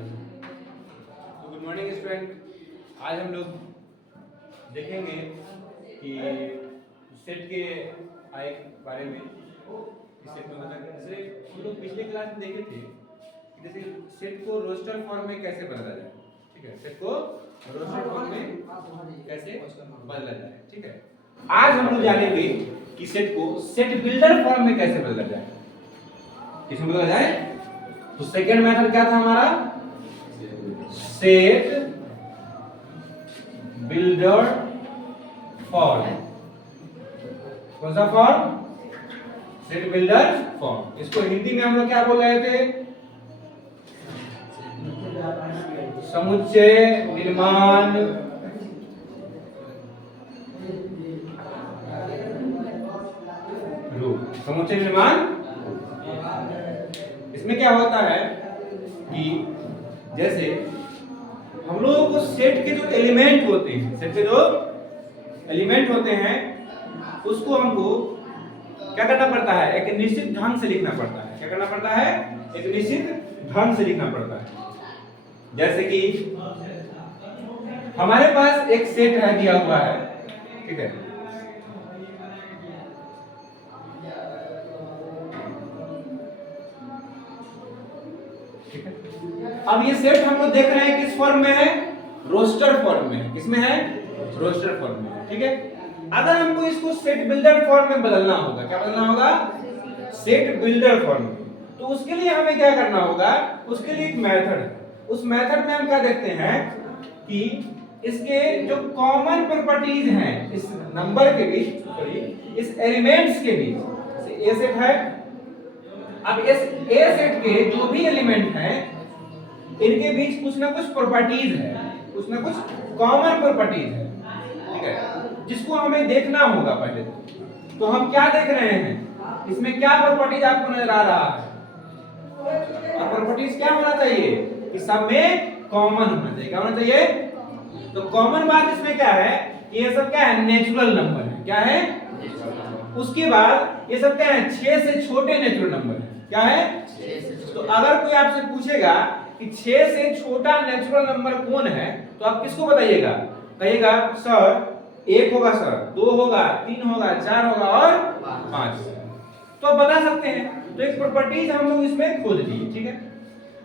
तो good morning student. आज हम लोग देखेंगे कि सेट के आय बारे में सेट में होता है। जैसे हम लोग पिछले क्लास में देखे थे कि जैसे सेट को रोस्टर फॉर्म में कैसे बदला जाए। ठीक है, सेट को रोस्टर फॉर्म में कैसे बदला जाए। ठीक है, आज हम लोग जानेंगे कि सेट को सेट बिल्डर फॉर्म में कैसे बदला जाए। किसमें बदला जाए? तो सेकंड मेथड क्या था हमारा? Set builder form. कौन सा फॉर्म? Set builder form. इसको हिंदी में हम लोग क्या बोल रहे थे? समुच्चय निर्माण रूप। समुच्चय निर्माण। इसमें क्या होता है कि जैसे हम लोगों को सेट के जो एलिमेंट होते हैं, सेट के जो एलिमेंट होते हैं उसको हमको क्या करना पड़ता है? एक निश्चित ढंग से लिखना पड़ता है। क्या करना पड़ता है? एक निश्चित ढंग से लिखना पड़ता है। जैसे कि हमारे पास एक सेट है दिया हुआ है। ठीक है, ठीक है। अब ये सेट हम लोग देख रहे हैं किस फॉर्म में है? रोस्टर फॉर्म में है। किसमें है? रोस्टर फॉर्म में। ठीक है, अगर हमको इसको सेट बिल्डर फॉर्म में बदलना होगा, क्या बदलना होगा? सेट बिल्डर फॉर्म में। तो उसके लिए हमें क्या करना होगा? उसके लिए एक मेथड है। उस मेथड में हम क्या देखते हैं कि इसके जो कॉमन प्रॉपर्टीज हैं इस नंबर के बीच, सॉरी इस एलिमेंट्स के बीच, ए सेट है। अब इस ए सेट के जो भी एलिमेंट हैं इनके बीच कुछ ना कुछ प्रॉपर्टीज है, कुछ ना कुछ कॉमन प्रॉपर्टीज है। ठीक है, जिसको हमें देखना होगा पहले। तो हम क्या देख रहे हैं? इसमें क्या प्रॉपर्टीज आपको नजर आ रहा है? और प्रॉपर्टीज क्या होना चाहिए कि सब में कॉमन होना चाहिए। क्या होना चाहिए? तो कॉमन बात इसमें क्या है? ये सब क्या है? नेचुरल नंबर है। क्या है? उसके बाद ये सब क्या है? 6 से छोटे नेचुरल नंबर है। क्या है? तो अगर कोई आपसे पूछेगा कि 6 से छोटा नेचुरल नंबर कौन है, तो आप किसको बताइएगा? कहिएगा सर 1 होगा, सर 2 होगा, 3 होगा, 4 होगा और 5। तो आप बता सकते हैं। तो एक प्रॉपर्टीज हम लोग इसमें खोज दिए। ठीक है,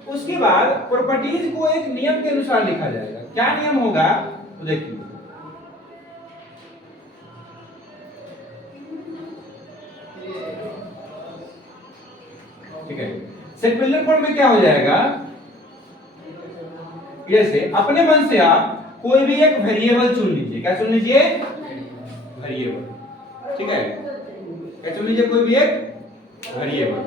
उसके बाद प्रॉपर्टीज को एक नियम के अनुसार लिखा जाएगा। क्या नियम होगा? तो देखिए, ठीक है, सेट बिल्डर फॉर्म में क्या हो जाएगा? जैसे अपने मन से आप कोई भी एक वेरिएबल चुन लीजिए। क्या चुन लीजिए? वेरिएबल। ठीक है, क्या चुन लीजिए? कोई भी एक वेरिएबल।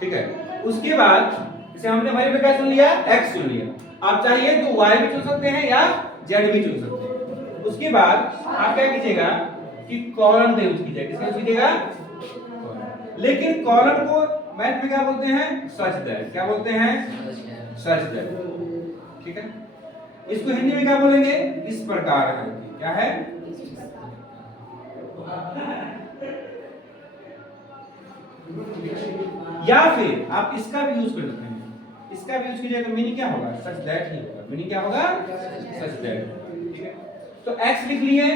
ठीक है, उसके बाद जैसे हमने वेरिएबल क्या चुन लिया? x चुन लिया। आप चाहिए तो y भी चुन सकते हैं या z भी चुन सकते हैं। उसके बाद आप क्या कीजिएगा कि कॉलम का यूज कीजिएगा। किसका यूज कीजिएगा? लेकिन कॉलम को मैथ में क्या बोलते हैं? Such that. क्या बोलते हैं? Such that. ठीक है, इसको हिंदी में क्या बोलेंगे? इस प्रकार है। क्या है? या फिर आप इसका भी यूज कर सकते हैं। इसका भी यूज कीजिएगा तो मीनिंग क्या होगा? सच दैट ही होगा। मीनिंग क्या होगा? Such that. ठीक है, तो x लिख लिए,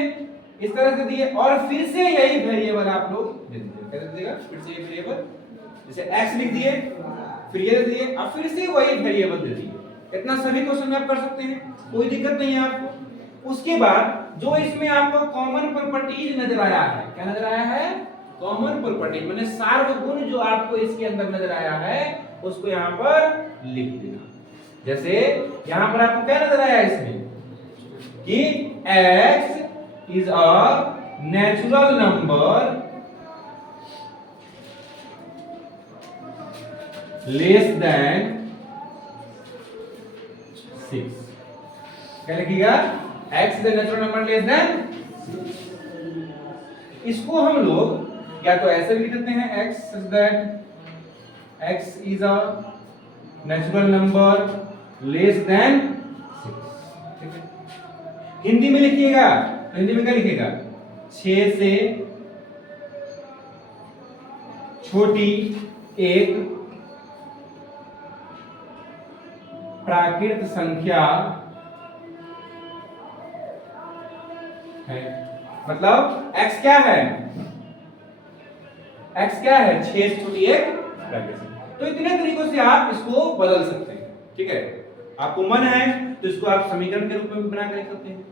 इस तरह से दिए और फिर से यही वेरिएबल आप लोग दे दीजिए। कैसे दीजिएगा? फिर से ये वेरिएबल जैसे x लिख दिए, फिर ये दे दिए, अब फिर से वही वेरिएबल दे दिए। इतना सभी क्वेश्चन में आप कर सकते हैं, कोई दिक्कत नहीं है आपको। उसके बाद जो इसमें आपको कॉमन प्रॉपर्टीज नजर आया है, क्या नजर आया है? कॉमन प्रॉपर्टी माने सार्वगुण जो आपको इसके अंदर नजर आया है उसको यहाँ पर लिख देना। जैसे यहाँ पर आपको क्या नजर आया इसमें कि x is a natural number less than 6। क्या लिखिएगा? x is a natural number less than. इसको हम लोग या तो ऐसे भी लिख सकते हैं x such that x is a natural number less than 6। ठीक है, हिंदी में लिखिएगा तो हिंदी में क्या लिखिएगा? 6 से छोटी एक प्राकृत संख्या है। मतलब x क्या है? x क्या है? 6 छोटी एक प्राकृत संख्या। तो इतने तरीकों से आप इसको बदल सकते हैं। ठीक है, आपको मन है तो इसको आप समीकरण के रूप में भी बना के लिख सकते हैं,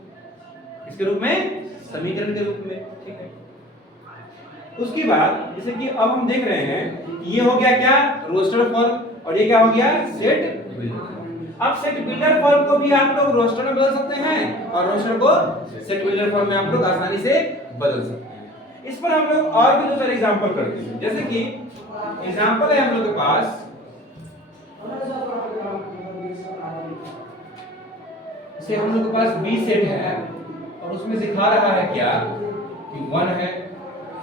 इसके रूप में, समीकरण के रूप में। ठीक है, उसके बाद जैसे कि अब हम देख रहे हैं ये हो गया क्या? रोस्टर फॉर्म, और ये क्या हो गया? Set builder. अब सेट बिल्डर फॉर्म को भी आप लोग रोस्टर में बदल सकते हैं और रोस्टर को सेट बिल्डर फॉर्म में आप लोग आसानी से बदल सकते हैं। इस पर हम लोग और भी दूसरे एग्जांपल करते हैं। जैसे कि एग्जांपल है हम लोग के पास, जैसे हम लोग के पास बी सेट है और उसमें दिखा रहा है क्या कि 1 है,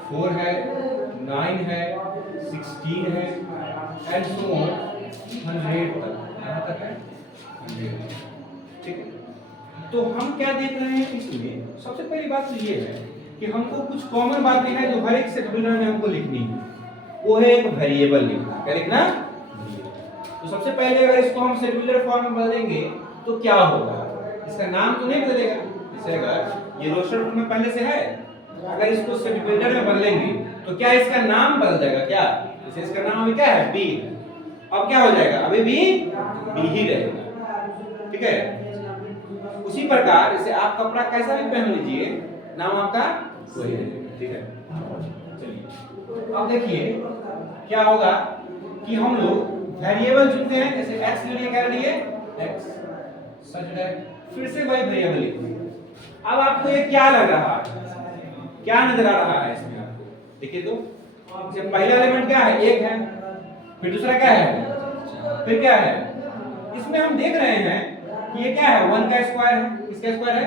4 है, 9 है, 16 है एंड सो ऑन 100 तक। कहां तक है? 100। ठीक है, तो हम क्या देख रहे हैं इसमें? सबसे पहली बात तो ये है कि हमको कुछ कॉमन बातें हैं जो हर एक सेट बिल्डर में हमको लिखनी है। वो है एक वेरिएबल लिखना। क्या लिखना? तो सबसे पहले अगर इसको हम सेट बिल्डर फॉर्म में बदलेंगे तो क्या होगा? इसका नाम तो नहीं बदलेगा। जैसे अगर ये रोस्टर फॉर्म में पहले से है, अगर इसको सेट बिल्डर में बदलेंगे तो क्या इसका नाम बदल जाएगा? क्या? जैसे इसका नाम अभी क्या है? बी। अब क्या हो जाएगा? अभी भी बी ही रहेगा। ठीक है, उसी प्रकार जैसे आप कपड़ा कैसा भी पहन लीजिए, नाम आपका वही रहेगा। ठीक है, चलिए अब देखिए क्या होगा कि हम लोग वेरिएबल चुनते हैं। जैसे x ले लिए, क्या ले लिए? x, सच दैट फिर से वही वेरिएबल लिखते हैं। अब आपको ये क्या लग रहा है? क्या नजर आ रहा है इसमें आपको? देखिए तो जब पहला एलिमेंट क्या है? 1 है, फिर दूसरा क्या है? फिर क्या है? इसमें हम देख रहे हैं कि ये क्या है? 1 का स्क्वायर है। किसका स्क्वायर है?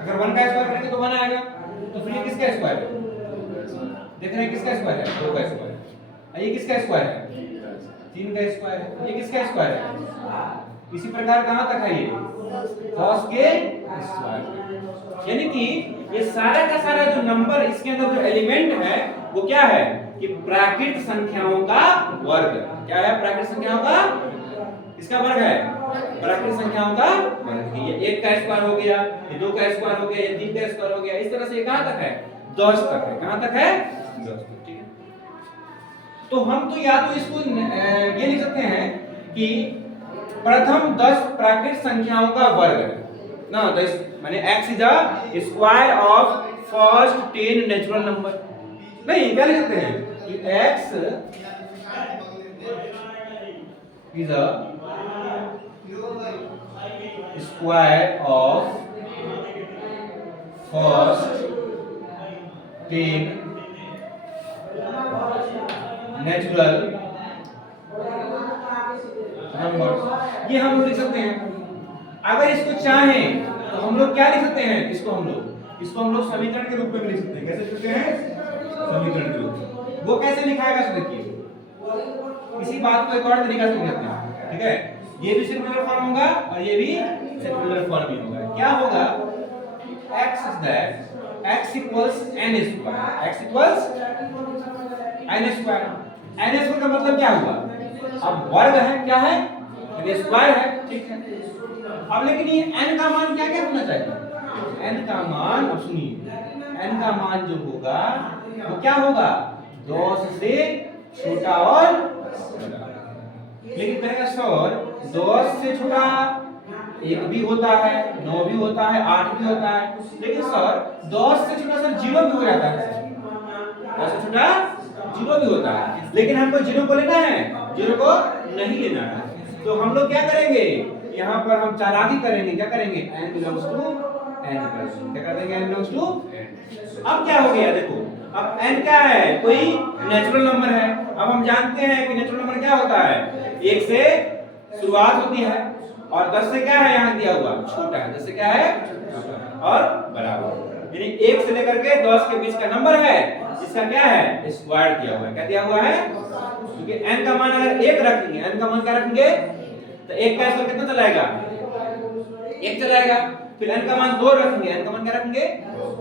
अगर 1 का स्क्वायर करेंगे तो 1 आएगा, तो फिर ये किसका स्क्वायर है? देख रहे हैं किसका स्क्वायर है? 2 का स्क्वायर है। ये किसका स्क्वायर है? 3 का स्क्वायर है। ये किसका स्क्वायर है? इसी प्रकार कहां तक है? ये 10 के स्क्वायर। यानी कि ये सारा का सारा जो नंबर, इसके अंदर जो एलिमेंट है वो क्या है? कि प्राकृत संख्याओं का वर्ग। क्या है? प्राकृत संख्याओं का, इसका वर्ग है प्राकृत संख्याओं का वर्ग। ये 1 का स्क्वायर हो गया, ये 2 का स्क्वायर हो गया, ये 3 का स्क्वायर हो गया। इस तरह से ये कहां तक है? 10 तक है। कहां तक है? 10 तक। ठीक है, तो हम तो या तो इसको ये लिख सकते हैं कि प्रथम 10 प्राकृत संख्याओं का वर्ग ना, तो माने x is the square of first 10 natural number. नहीं, क्या लिख सकते हैं कि x is the square of first 10 natural number. ये हम लोग लिख सकते हैं। अगर इसको चाहें तो हम लोग क्या लिख सकते हैं? इसको हम लोग समीकरण के रूप में लिख सकते हैं। कैसे लिखते हैं? समीकरण के रूप में। वो कैसे लिखाएगा? तो देखिए, इसी बात को एक और तरीका से लिखते हैं। ठीक है, ये भी सिंगुलर फॉर्म होगा और ये भी सिंगुलर फॉर्म ही होगा। क्या होगा? x is that x equals n square। x equals n square। n square का मतलब क्या हुआ? अब वर्ग है, क्या है? ये स्क्वायर है। ठीक है, अब लेकिन ये n का मान क्या क्या होना चाहिए? n का मान, अब सुनिए, n का मान जो होगा वो क्या होगा? 10 से छोटा और बड़ा। लेकिन कहेगा सर 10 से छोटा 1 भी होता है, 9 भी होता है, 8 भी होता है, लेकिन सर 10 से छोटा सर 0 भी हो जाता है। 10 से छोटा 0 भी होता है, लेकिन हमको 0 को लेना है, 0 को नहीं लेना है। तो हम लोग क्या करेंगे? यहाँ पर हम चालाकी करेंगे। क्या करेंगे? n belongs to n। क्या कर देंगे? n belongs to n। अब क्या हो गया? देखो, अब n क्या है? कोई नेचुरल नंबर है। अब हम जानते हैं कि नेचुरल नंबर क्या होता है? 1 से शुरुआत होती है और 10 से क्या है? यहाँ दिया हुआ छोटा है। 10 से क्या है? और बराबर। यानी 1 से लेकर के 10 के बीच का नंबर है जिसका क्या है? स्क्वायर दिया हुआ है। क्या दिया हुआ है? क्योंकि n का मान अगर 1 रखेंगे, n का मान क्या रखेंगे? तो 1 का स्क्वायर कितना चलाएगा? 1 चलाएगा। फिर n का मान 2 रखेंगे, n का मान क्या रखेंगे?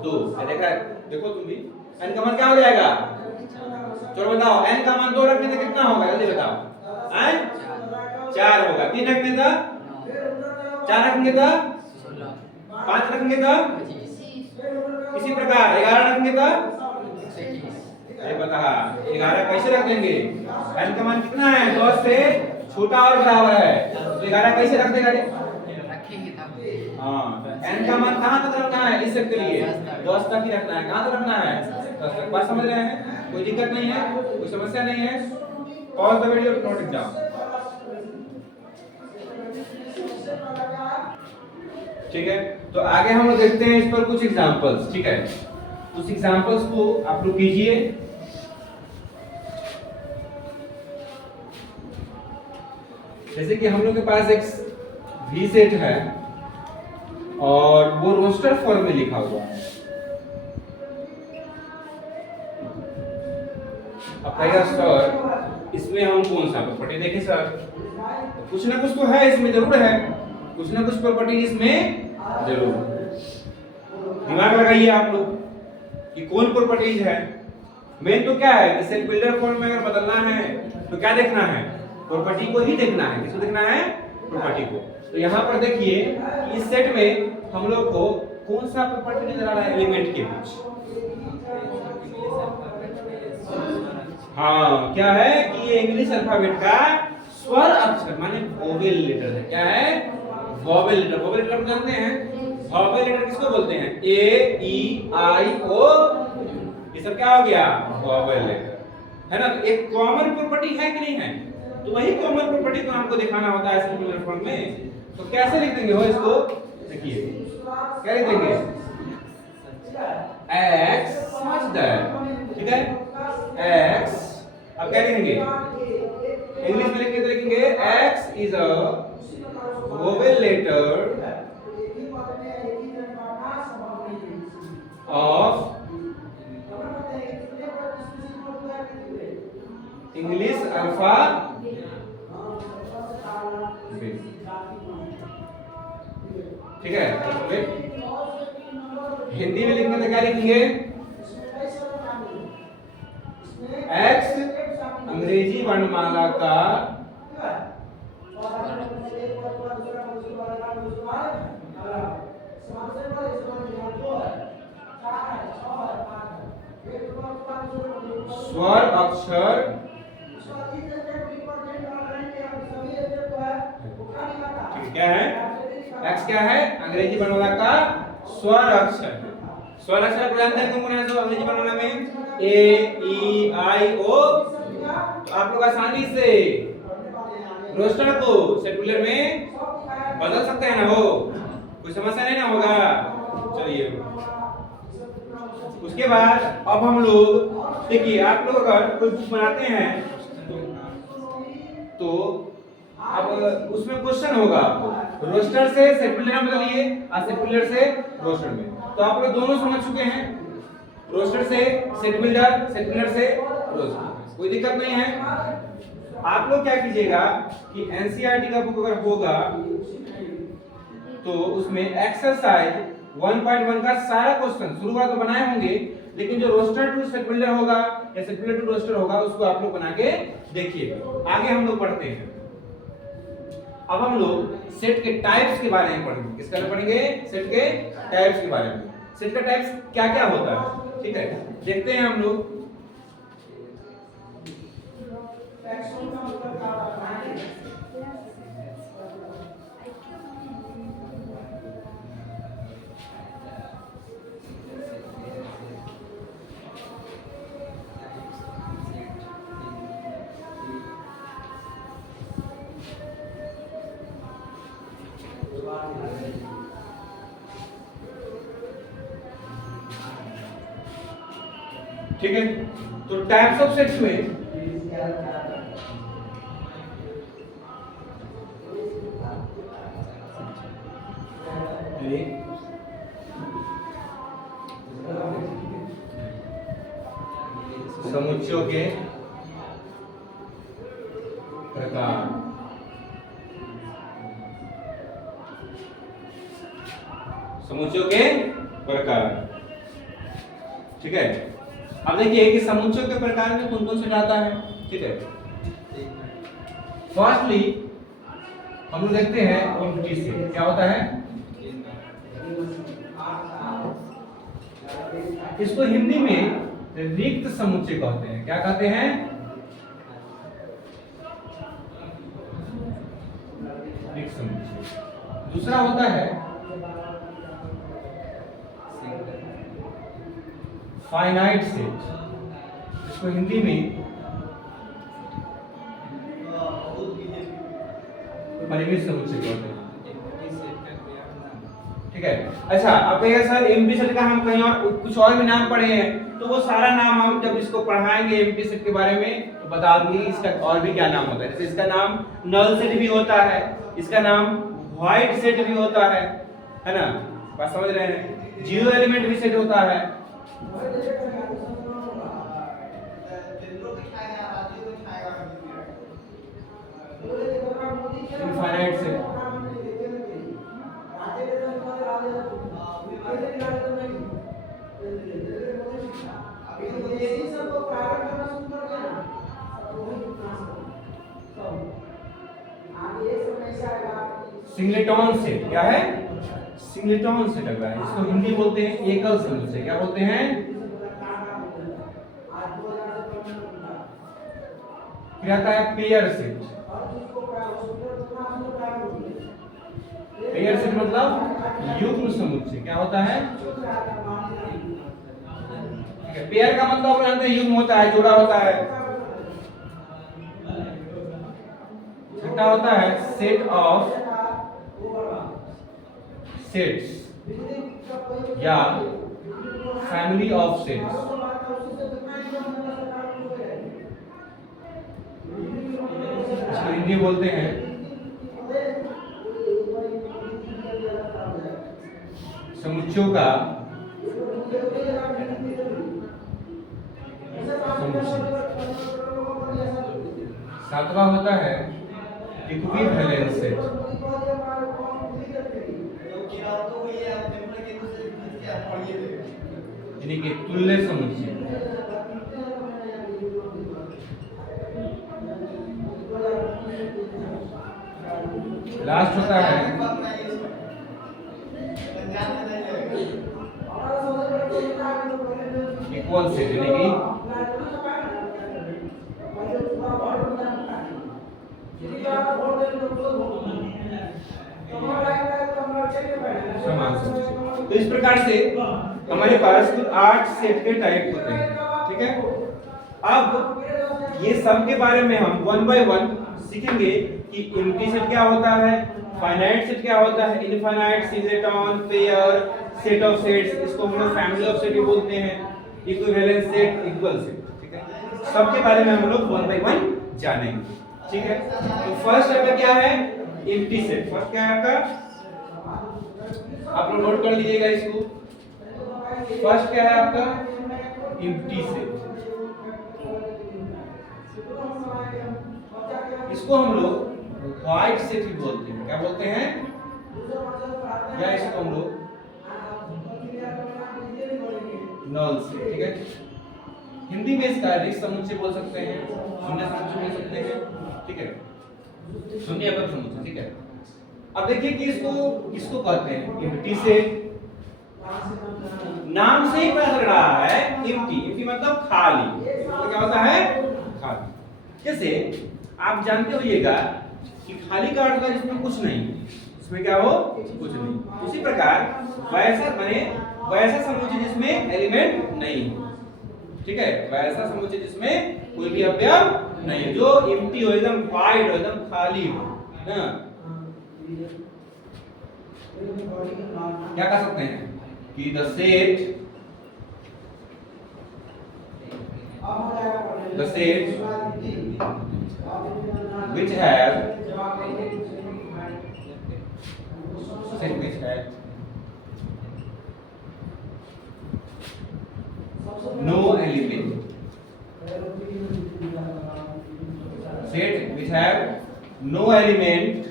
2। देखा, देखो तुम भी, n का मान क्या हो जाएगा? चलो बताओ, n का मान 2 रखेंगे तो कितना होगा? जल्दी बताओ। 4 होगा। 3 रखेंगे तो 4 रखेंगे तो 5 रखेंगे तो इसी प्रकार 11 रखेंगे तो ये बता 11 कैसे रख देंगे? n का मान कितना है? 10 से छोटा और बराबर है तो 11 कैसे रख देगा रे? हाँ तो n का मान कहाँ तक रखना है? इस सब के लिए 10 तक ही रखना है। कहाँ तक रखना है? 10 तक। बात समझ रहे हैं? कोई दिक्कत नहीं है, कोई समस्या नहीं है। Pause the video, note it down. ठीक है, तो आगे हम लोग देखते हैं इस पर कुछ एग्जांपल्स। ठीक है, उस एग्जांपल्स को आप लोग कीजिए। जैसे कि हम लोग के पास एक वी सेट है और वो रोस्टर फॉर्म में लिखा हुआ है। अब कहेगा सर इसमें हम कौन सा प्रॉपर्टी देखें? सर तो कुछ ना कुछ तो है इसमें, जरूर है कुछ ना कुछ प्रॉपर्टी इसमें जरूर। दिमाग लगाइए आप लोग कि कौन प्रॉपर्टीज है। मेन तो क्या है कि सेट बिल्डर फॉर्म में अगर बदलना है तो क्या देखना है? प्रॉपर्टी को ही देखना है। किसको देखना है? प्रॉपर्टी को। तो यहाँ पर देखिए इस सेट में हम लोग को कौन सा प्रॉपर्टी नजर आ रहा है एलिमेंट के बीच? हाँ क्या है कि ये इंग्लिश अल्फाबेट का स्वर अक्षर माने वोवेल लेटर है। क्या है? Vowel letter. वोवेल लेटर जानते हैं? वोवेल लेटर किसको बोलते हैं? ए ई आई ओ, ये सब क्या हो गया? वोवेल लेटर है ना। तो एक कॉमन प्रॉपर्टी है कि नहीं है? तो वही कॉमन प्रॉपर्टी को हमको दिखाना होता है सिंगुलर फॉर्म में। तो कैसे लिख देंगे हो इसको? देखिए क्या लिख देंगे? x समझदार, ठीक है, x। अब क्या लिखेंगे? इंग्लिश में लिखेंगे तो लिखेंगे x is a vowel letter of English alpha. ठीक है, हिंदी में लिखेंगे तो क्या लिखेंगे? x अंग्रेजी वर्णमाला का स्वर अक्षर क्या है? x क्या है? अंग्रेजी वर्णमाला का स्वर अक्षर। स्वर अक्षर जानते हैं कौन है? जो अंग्रेजी वर्णमाला में ए ई आई ओ। तो आप लोग आसानी से रोस्टर को सेकुलर में बदल सकते हैं ना? हो कोई समस्या नहीं ना होगा? चलिए उसके बाद अब हम लोग देखिए, आप लोग अगर कोई बुक बनाते हैं तो अब उसमें क्वेश्चन होगा रोस्टर से सेकुलर में बदलिए और सेकुलर से रोस्टर में। तो आप लोग दोनों समझ चुके हैं, रोस्टर से सेट बिल्डर, सेकुलर से रोस्टर, कोई दिक्कत नहीं है। आप लोग क्या कीजिएगा कि एनसीईआरटी का बुक अगर होगा तो उसमें एक्सरसाइज 1.1 का सारा क्वेश्चन शुरुआत तो बनाए होंगे, लेकिन जो रोस्टर टू सेट बिल्डर होगा या सेट बिल्डर टू रोस्टर होगा उसको आप लोग बना के देखिएगा। आगे हम लोग पढ़ते हैं। अब हम लोग सेट के टाइप्स के बारे में पढ़ेंगे। किसके बारे में पढ़ेंगे? सेट के टाइप्स के बारे में। सेट का टाइप्स क्या क्या होता है, ठीक है, देखते हैं हम लोग। ठीक है, तो टाइप्स ऑफ सेट्स में समुच्चयों के प्रकार, समुच्चयों के प्रकार, ठीक है। अब देखिए कि समुच्चयों के प्रकार में कौन कौन से आता है, ठीक है। फर्स्टली हम लोग देखते हैं एम्प्टी सेट क्या होता है। इसको हिंदी में रिक्त समुच्चय कहते हैं। क्या कहते हैं? रिक्त समुच्चय। दूसरा होता है फाइनाइट सेट। इसको हिंदी में परिमित समुच्चय कहते हैं। ठीक है। अच्छा, अब कहिएगा सर एमपी सेट का हम कहीं और कुछ और भी नाम पढ़े हैं, तो वो सारा नाम हम जब इसको पढ़ाएंगे एमपी सेट के बारे में तो बता दूंगी इसका और भी क्या नाम होता है। जैसे इसका नाम नल सेट भी होता है, इसका नाम व्हाइट सेट भी होता है ना, बात समझ रहे हैं। जीरो एलिमेंट भी सेट होता है। Infinite set, singleton set. क्या है? सिंगलेटॉन सेट लग रहा है। इसको हिंदी बोलते हैं एकल समुच्चय। क्या बोलते हैं? फिर आता है पेयर सेट। पेयर सेट मतलब युग्म समुच्चय। क्या होता है? ठीक है, पेयर का मतलब आप जानते हैं युग्म होता है, जोड़ा होता है। छठा होता है सेट ऑफ सेट्स या फैमिली ऑफ सेट्स। इसको हिंदी बोलते हैं समुच्चयों का समुच्चय। सातवां होता है इक्विवेलेंस सेट, यानी कि तुल्य समुच्चय। लास्ट होता है इक्वल सेट, यानी कि समान समुच्चय। तो इस प्रकार से हमारे पास कुल 8 सेट के टाइप होते हैं। ठीक है, अब ये सब के बारे में हम वन बाय वन सीखेंगे कि एम्प्टी सेट क्या होता है, फाइनाइट सेट क्या होता है, infinite, singleton, pair, set of sets, इसको हम लोग फैमिली ऑफ सेट भी बोलते हैं, इक्विवेलेंस सेट, इक्वल सेट। ठीक है, सब के बारे में हम लोग वन बाय वन जानेंगे। ठीक है, तो फर्स्ट आपका क्या है? Empty set. फर्स्ट क्या है आपका? आप लोग नोट कर लीजिएगा इसको। फर्स्ट क्या है आपका? Empty set. इसको हम लोग व्हाइट सेट भी बोलते हैं। क्या बोलते हैं? या इसको हम लोग नल सेट। ठीक है, हिंदी में इसका रिक्त समुच्चय बोल सकते हैं, शून्य समुच्चय बोल सकते हैं। ठीक है, शून्य एकक समुच्चय। ठीक है, अब देखिए कि इसको कहते हैं एम्प्टी सेट। नाम से ही पता लग रहा है एम्प्टी मतलब खाली। तो क्या होता है? खाली। जैसे आप जानते होइएगा कि खाली का अर्थ है जिसमें कुछ नहीं, इसमें क्या हो? कुछ नहीं। उसी प्रकार वैसा समुच्चय जिसमें एलिमेंट नहीं हो। ठीक है, वैसा समुच्चय जिसमें कोई भी अवयव नहीं है, जो एम्प्टी हो, एकदम वाइड हो, एकदम खाली हो। क्या कह सकते हैं कि the set which have no element, set which have no element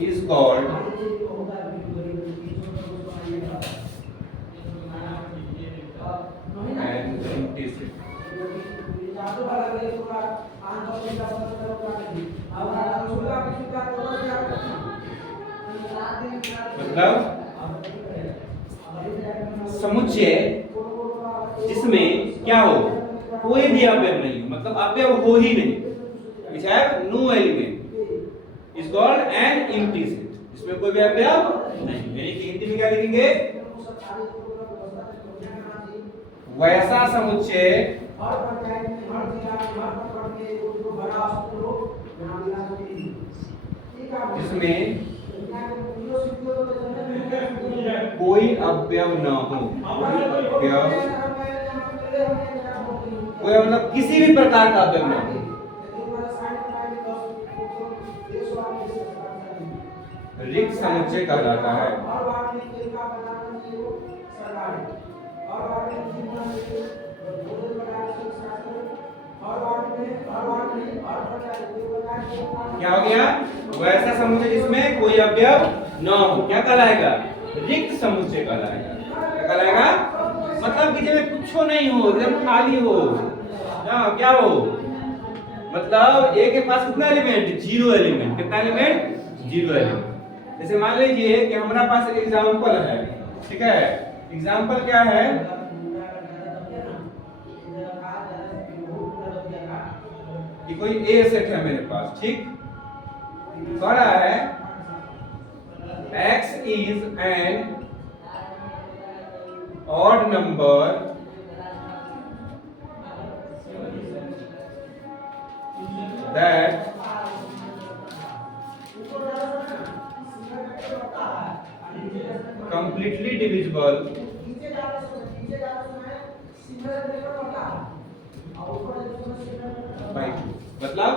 is called an empty set. मतलब समुच्चय जिसमें क्या हो, कोई भी अवयव नहीं, मतलब अवयव हो ही नहीं, which have no element is called an empty set, जिसमें कोई भी अवयव नहीं। यानी कि हिंदी में क्या लिखेंगे, वैसा समुच्चय जिसमें कोई अवयव न हो, कोई मतलब किसी भी प्रकार का अवयव न हो, रिक्त समुच्चय कहलाता है। क्या हो गया, वैसा समुच्चय जिसमें कोई अवयव न हो, क्या कहलाएगा, रिक्त समुच्चय कहलाएगा। क्या कहलाएगा, मतलब कि जब कुछ नहीं हो, एकदम खाली हो, क्या हो, मतलब ए के पास कितना एलिमेंट, जीरो एलिमेंट। कितना एलिमेंट, जीरो एलिमेंट। जैसे मान लीजिए कि हमारा पास एक एग्जांपल है, ठीक है, एग्जांपल क्या है, कि कोई ए सेट है मेरे पास, ठीक, कह रहा है x is an odd number that completely divisible by 2। मतलब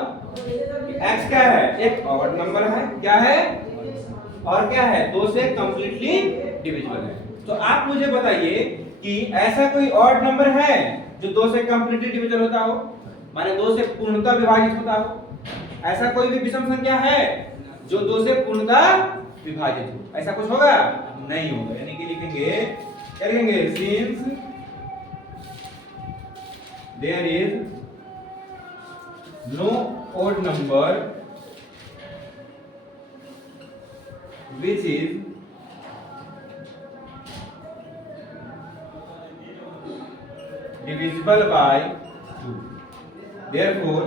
x क्या है, एक ऑड नंबर है, क्या है, और क्या है, 2 से कंप्लीटली डिविजिबल है। तो आप मुझे बताइए कि ऐसा कोई ऑड नंबर है जो 2 से कंप्लीटली डिविजिबल होता हो, माने 2 से पूर्णतः विभाजित होता हो। ऐसा कोई भी विषम संख्या है जो 2 से पूर्णतः विभाजित हो, ऐसा कुछ होगा, नहीं होगा। यानी कि लिखेंगे, क्या लिखेंगे, since there is no odd number which is divisible by 2, therefore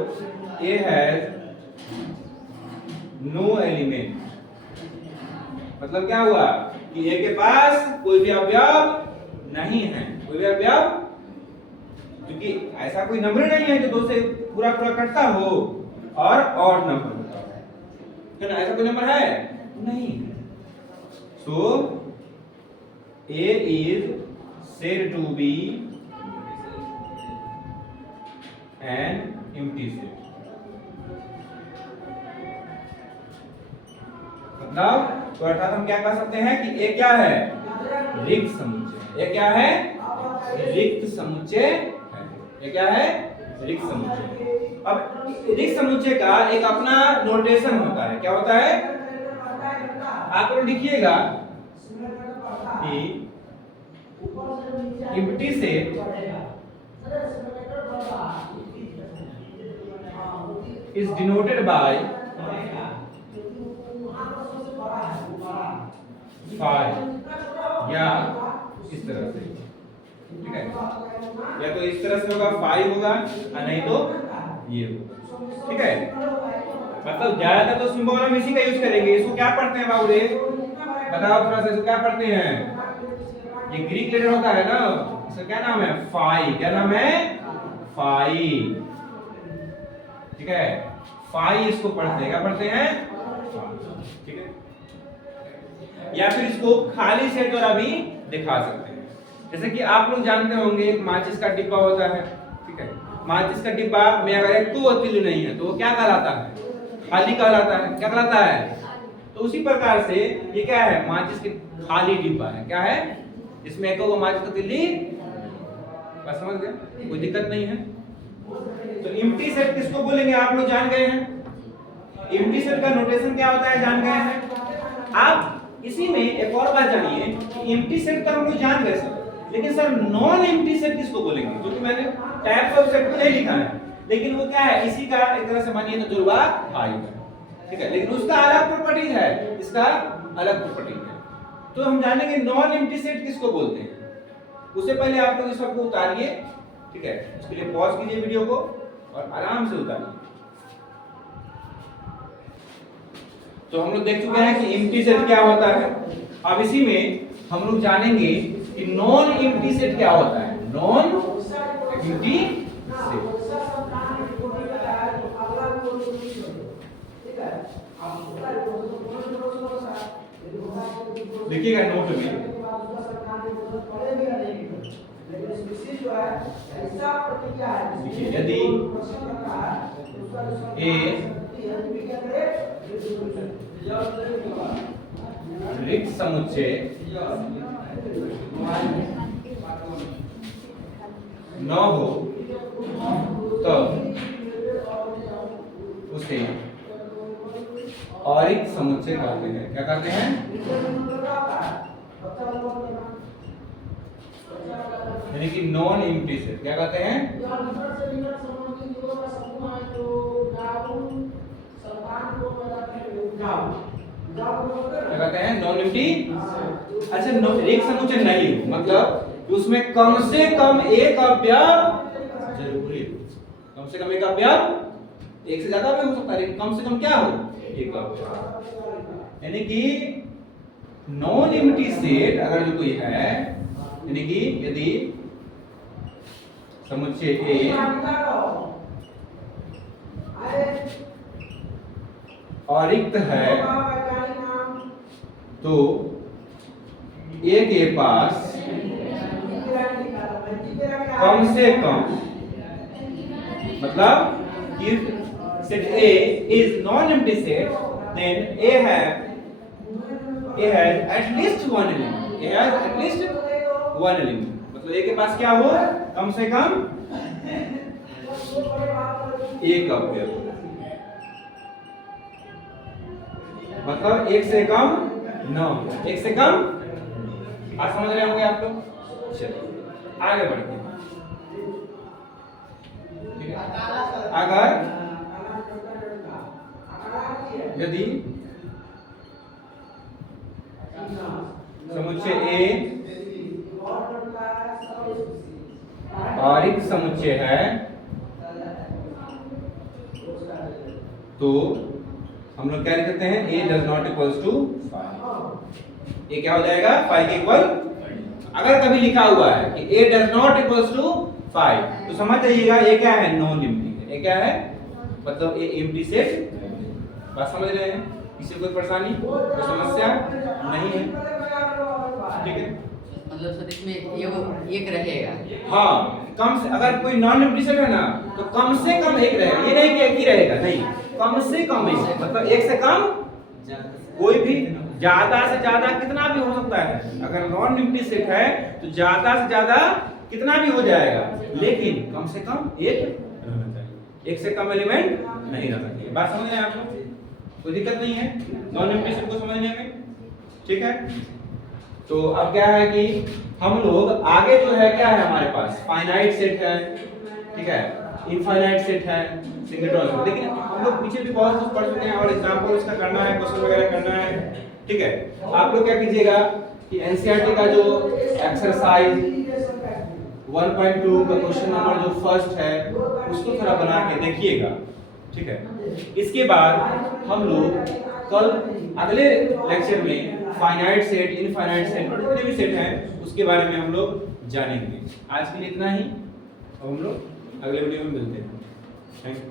A has no element। मतलब क्या हुआ कि A के पास कोई भी अवयव नहीं है, कोई भी अवयव, क्योंकि ऐसा कोई नंबर नहीं है जो 2 से पूरा पूरा कटता हो और ऑड नंबर होता है ना, ऐसा कोई नंबर है नहीं। सो A is said to be an empty set। मतलब तो अर्थात हम क्या कह सकते हैं कि A क्या है, रिक्त समुच्चय। A क्या है, रिक्त समुच्चय है। ये क्या है, रिक्त समुच्चय। अब रिक्त समुच्चय का एक अपना नोटेशन होता है, क्या होता है, आप लोग लिखिएगा कि empty set is denoted by 5, या इस तरह से, ठीक है, या तो इस तरह से होगा 5 होगा, और नहीं तो ये होगा, ठीक है। मतलब ज्यादातर तो सिंबल हम इसी का यूज करेंगे। इसको क्या पढ़ते हैं बाबू रे, बताओ थोड़ा सा, इसको क्या पढ़ते हैं, ये ग्रीक लेटर होता है ना, इसका क्या नाम है, फाई। क्या नाम है, फाई, ठीक है, फाई इसको पढ़ते हैं, क्या पढ़ते हैं, ठीक है। या फिर इसको खाली सेट द्वारा भी दिखा सकते हैं। जैसे कि आप लोग जानते होंगे एक माचिस का डिब्बा होता है, ठीक है, माचिस का डिब्बा में अगर एक तो तीली नहीं है तो वो क्या कहलाता है, खाली कहलाता है, क्या कहलाता है। तो उसी प्रकार से ये क्या है, माचिस के खाली डिब्बा है, क्या है, इसमें एक माचिस का तीली, बस समझ गए, कोई दिक्कत नहीं है। तो एम्प्टी सेट किसको बोलेंगे, आप लोग जान गए हैं। एम्प्टी सेट का नोटेशन क्या होता है, जान गए हैं आप। इसी में एक और बात जानिए कि एम्प्टी सेट तो हम लोग जान गए सर, लेकिन सर नॉन एम्प्टी सेट किसको बोलेंगे, क्योंकि मैंने टाइप्स ऑफ सेट को नहीं लिखा है, लेकिन वो क्या है, इसी का एक तरह से मानिए तो जुड़वा 5 है, ठीक है, लेकिन उसका अलग प्रॉपर्टीज है, इसका अलग प्रॉपर्टीज है। तो हम जानेंगे नॉन एम्प्टी सेट किसको बोलते हैं। उससे पहले आप लोग इस सबको उतारिए, ठीक है, इसके लिए पॉज कीजिए वीडियो को और आराम से उतारिए। तो हम लोग देख चुके हैं कि एम्प्टी सेट क्या होता है। अब इसी में हम लोग जानेंगे कि नॉन एम्प्टी सेट क्या होता है। नॉन एम्प्टी सेट देखिएगा नोट में, देखिए यदि ए रिक्त समुच्चय न हो तो उसे अरिक्त समुच्चय कहते हैं। क्या कहते हैं? यानी कि नॉन एम्प्टी सेट क्या कहते हैं? क्या कहते हैं? Non empty. अच्छा, एक समुच्चय नहीं मतलब उसमें कम से कम एक अवयव जरूरी हो। कम से कम एक अवयव, एक से ज्यादा भी हो सकता है लेकिन कम से कम क्या हो? एक अवयव। यानी कि नॉन एम्प्टी सेट अगर जो कोई है, यानी कि यदि समुच्चय ए अरिक्त है तो ए के पास कम से कम, मतलब if set A is non-empty set, then A has at least one element. A has at least one element. मतलब A के पास क्या हो? कम से कम एक अवयव, मतलब एक से कम न, एक से कम। आज समझ रहे होंगे आप लोग। चलिए आगे बढ़ते हैं। ठीक है, अगर यदि समुच्चय ए अरिक्त समुच्चय है तो हम लोग क्या लिख सकते हैं? A does not equals to 5। ये क्या हो जाएगा? 5 के इक्वल। अगर कभी लिखा हुआ है कि A does not equals to 5 तो समझ जाइएगा ये क्या है? नॉन एम्प्टी है। ये क्या है? मतलब ये एम्प्टी सेट। बात समझ रहे हैं? किसी कोई परेशानी, कोई समस्या नहीं है? ठीक है, मतलब सर इसमें एक रहेगा। हाँ, कम से, अगर कोई नॉन एम्प्टी सेट है ना तो कम से कम एक रहेगा। ये नहीं कि एक ही रहेगा, नहीं, कम से कम एक, मतलब एक से कम कोई भी, ज्यादा से ज्यादा कितना भी हो सकता है। अगर नॉन एम्प्टी सेट है तो ज्यादा से ज्यादा कितना भी हो जाएगा, लेकिन कम से कम एक रहना चाहिए। एक से कम एलिमेंट नहीं रहना चाहिए। बात समझ रहे हैं आप लोग? कोई दिक्कत नहीं है नॉन एम्प्टी सेट को समझने में। ठीक है, तो अब क्या है कि हम लोग आगे जो है क्या है हमारे पास? फाइनाइट सेट है, ठीक है, इनफाइनाइट सेट है, सिंगलेटन सेट। लेकिन हम लोग पीछे भी बहुत कुछ पढ़ चुके हैं और एग्जांपल इसका करना है, क्वेश्चन वगैरह करना है। ठीक है, आप लोग क्या कीजिएगा कि एनसीईआरटी का जो एक्सरसाइज 1.2 का क्वेश्चन नंबर जो फर्स्ट है उसको थोड़ा बना के देखिएगा। ठीक है, इसके बाद हम लोग कल अगले लेक्चर में फाइनाइट सेट, इनफाइनाइट सेट और जितने भी सेट हैं उसके बारे में हम लोग जानेंगे। आज के लिए इतना ही, अब हम लोग अगले वीडियो में मिलते हैं। Thank you.